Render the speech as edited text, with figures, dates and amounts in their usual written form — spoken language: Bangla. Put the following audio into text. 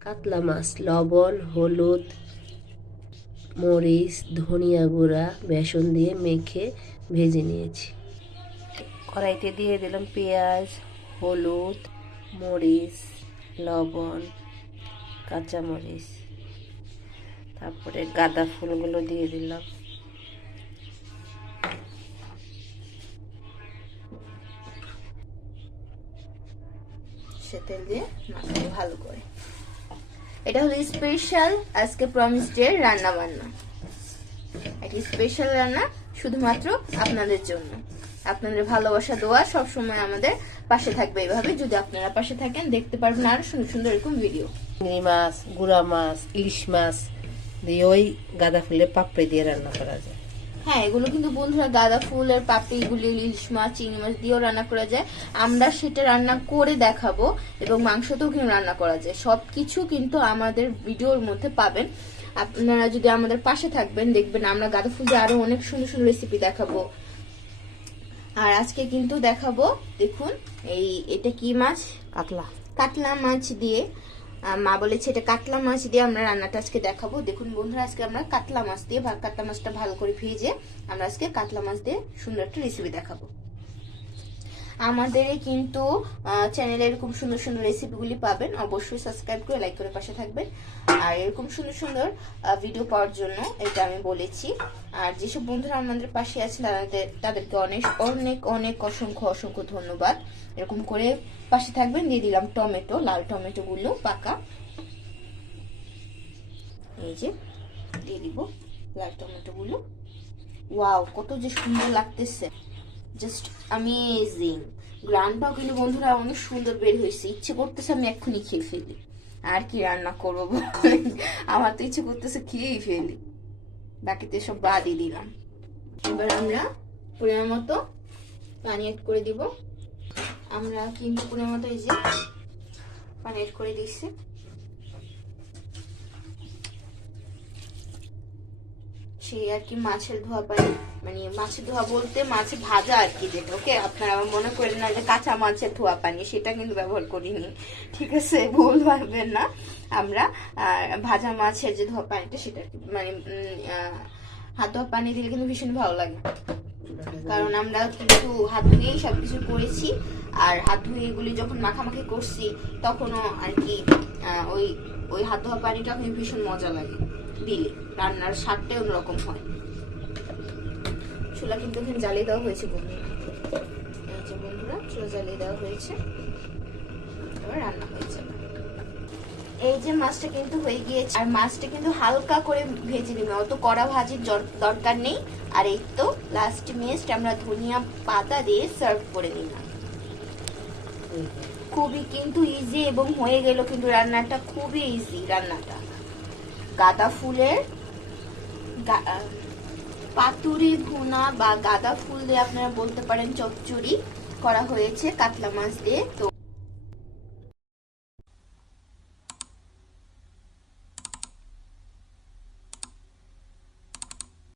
কাতলা মাছ লবণ, হলুদ, মরিচ, ধনিয়া গুঁড়া, বেসন দিয়ে মেখে ভেজে নিয়েছি। কড়াইতে দিয়ে দিলাম পেঁয়াজ, হলুদ, মরিচ, লবণ, কাঁচামরিচ, তারপরে গাঁদা ফুলগুলো দিয়ে দিলাম। তেল দিয়ে মাখাবো ভালো করে। এটা হলো স্পেশাল আজকে প্রমিস ডে রান্না বান্না, একটা স্পেশাল রান্না শুধুমাত্র আপনাদের জন্য। আপনাদের ভালোবাসা দোয়া সবসময় আমাদের পাশে থাকবে। এইভাবে যদি আপনারা পাশে থাকেন দেখতে পারবেন আরো সুন্দর সুন্দর এরকম ভিডিও। চিংড়ি মাছ, গুড়া মাছ, ইলিশ মাছ দিয়ে ওই গাঁদা ফুলের পাপড়ি দিয়ে রান্না করা যায়। হ্যাঁ, এগুলো কিন্তু বন্ধুরা গাঁদা ফুলের পাপড়ি, এগুলি ইলিশ মাছ, চিংড়ি মাছ দিয়েও রান্না করা যায়। আমরা সেটা রান্না করে দেখাবো এবং মাংসতেও কিন্তু রান্না করা যায়। সবকিছু কিন্তু আমাদের ভিডিওর মধ্যে পাবেন। আপনারা যদি আমাদের পাশে থাকবেন দেখবেন আমরা গাঁদা ফুল দিয়ে আরো অনেক সুন্দর সুন্দর রেসিপি দেখাবো। আর আজকে কিন্তু দেখাবো, দেখুন এটা কি মাছ? কাতলা। কাতলা মাছ দিয়ে, মা বলেছে এটা কাতলা মাছ দিয়ে আমরা রান্নাটা আজকে দেখাবো। দেখুন বন্ধুরা, আজকে আমরা কাতলা মাছ দিয়ে, কাতলা মাছটা ভালো করে ভেজে আমরা আজকে কাতলা মাছ দিয়ে সুন্দর একটা রেসিপি দেখাবো। আমাদের কিন্তু চ্যানেলে এরকম সুন্দর সুন্দর রেসিপিগুলি পাবেন। অবশ্যই সাবস্ক্রাইব করে লাইক করে পাশে থাকবেন। আর এরকম সুন্দর সুন্দর ভিডিও পাওয়ার জন্য এটা আমি বলেছি। আর যেসব বন্ধুরা আমাদের পাশে আছেন তাদেরকে অনেক অনেক অনেক অসংখ্য অসংখ্য ধন্যবাদ। এরকম করে পাশে থাকবেন। দিয়ে দিলাম টমেটো, লাল টমেটো গুলো পাকা, এই যে দিয়ে দিব লাল টমেটো গুলো। ওয়াও, কত যে সুন্দর লাগতেছে, জাস্ট অ্যামেজিং। গ্রানটাও কিন্তু বন্ধুরা অনেক সুন্দর বের হয়েছে। ইচ্ছে করতেছে আমি এক্ষুনি খেয়ে ফেলি। আর কি রান্না করবো আমার তো ইচ্ছে করতেছে খেয়েই ফেলি, বাকিতে সব বাদই দিলাম। এবার আমরা পরিমাণ মতো পানি অ্যাড করে দিব। আমরা কিন্তু পরিমাণ মতো এই যে পানি অ্যাড করে দিচ্ছি। সেই আর কি মাছের ধোয়া পানি, মানে মাছের ধোয়া বলতে মাছ ভাজা আর কি, যেটা ওকে আপনারা মনে করেন না যে কাঁচা মাছের ধোয়া পানি, সেটা কিন্তু ব্যবহার করিনি, ঠিক আছে? ভুল ভাববেন না। আমরা ভাজা মাছের যে ধোয়া পানিটা সেটা মানে হাত ধোয়া পানি দিলে কিন্তু ভীষণ ভালো লাগে, কারণ আমরা কিন্তু হাত ধুয়েই সবকিছু করেছি। আর হাত ধুয়ে এগুলি যখন মাখামাখি করছি তখনও আর কি ওই ওই হাত ধোয়া পানিটা কিন্তু ভীষণ মজা লাগে দিলে, রান্নার স্বাদটাই অন্যরকম হয়। চুলা কিন্তু এখানে জ্বালিয়ে দেওয়া হয়েছে বন্ধুরা, এই যে বন্ধুরা চুলা জ্বালিয়ে দেওয়া হয়েছে, এবার রান্না হয়ে যাবে। এই যে মাছটা কিন্তু হয়ে গিয়েছে, আর মাছটা কিন্তু হালকা করে ভেজে নিবে, অত কড়া ভাজির দরকার নেই। আর এই তো লাস্ট মিনিট আমরা ধনিয়া পাতা দিয়ে সার্ভ করে নিলাম। খুবই কিন্তু ইজি এবং হয়ে গেল কিন্তু রান্নাটা, খুবই ইজি রান্নাটা। গাঁদা ফুলের পাতুরি ভুনা বা গাঁদা ফুল দিয়ে আপনারা বলতে পারেন চচ্চড়ি করা হয়েছে কাতলা মাছ দিয়ে। তো